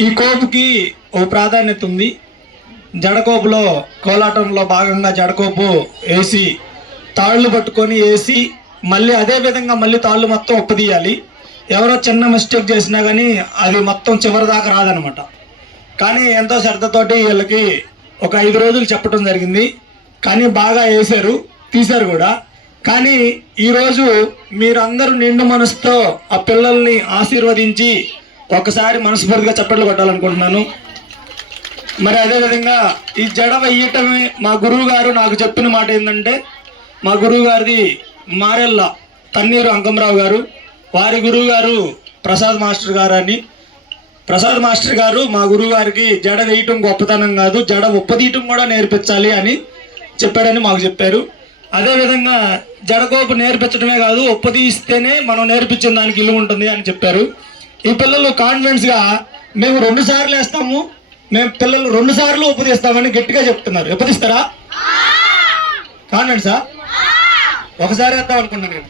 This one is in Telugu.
ఈ కోపుకి ఓ ప్రాధాన్యత ఉంది. జడకోపులో కోలాటంలో భాగంగా జడకోపు వేసి తాళ్ళు పట్టుకొని వేసి మళ్ళీ అదే విధంగా మళ్ళీ తాళ్ళు మొత్తం ఒప్పదీయాలి. ఎవరో చిన్న మిస్టేక్ చేసినా కానీ అది మొత్తం చివరి దాకా రాదనమాట. కానీ ఎంతో శ్రద్ధతోటి వీళ్ళకి ఒక ఐదు రోజులు చెప్పడం జరిగింది. కానీ బాగా వేశారు తీశారు కూడా. కానీ ఈరోజు మీరందరూ నిండు మనసుతో ఆ పిల్లల్ని ఆశీర్వదించి ఒక్కసారి మనస్ఫూర్తిగా చప్పట్లు కొట్టాలనుకుంటున్నాను. మరి అదేవిధంగా ఈ జడ వెయ్యటమే మా గురువు గారు నాకు చెప్పిన మాట ఏంటంటే మా గురువు గారిది మారెల్ల తన్నీరు అంకమరావు గారు వారి గురువు గారు ప్రసాద్ మాస్టర్ గారు అని ప్రసాద్ మాస్టర్ గారు మా గురువు గారికి జడ వేయటం గొప్పతనం కాదు జడ ఉప్పదీయటం కూడా నేర్పించాలి అని చెప్పాడని మాకు చెప్పారు. అదేవిధంగా జడకోపు నేర్పించడమే కాదు ఉప్పదీస్తేనే మనం నేర్పించిన దానికి ఇల్లు ఉంటుంది అని చెప్పారు. ఈ పిల్లలు కాన్ఫిడెన్స్గా మేము రెండు సార్లు వేస్తాము మేము పిల్లలు రెండు సార్లు ఉపదిస్తామని గట్టిగా చెప్తున్నారు. ఉపదిస్తారా కాన్ఫిడెన్సా? ఒకసారి వేద్దాం అనుకున్నాను నేను.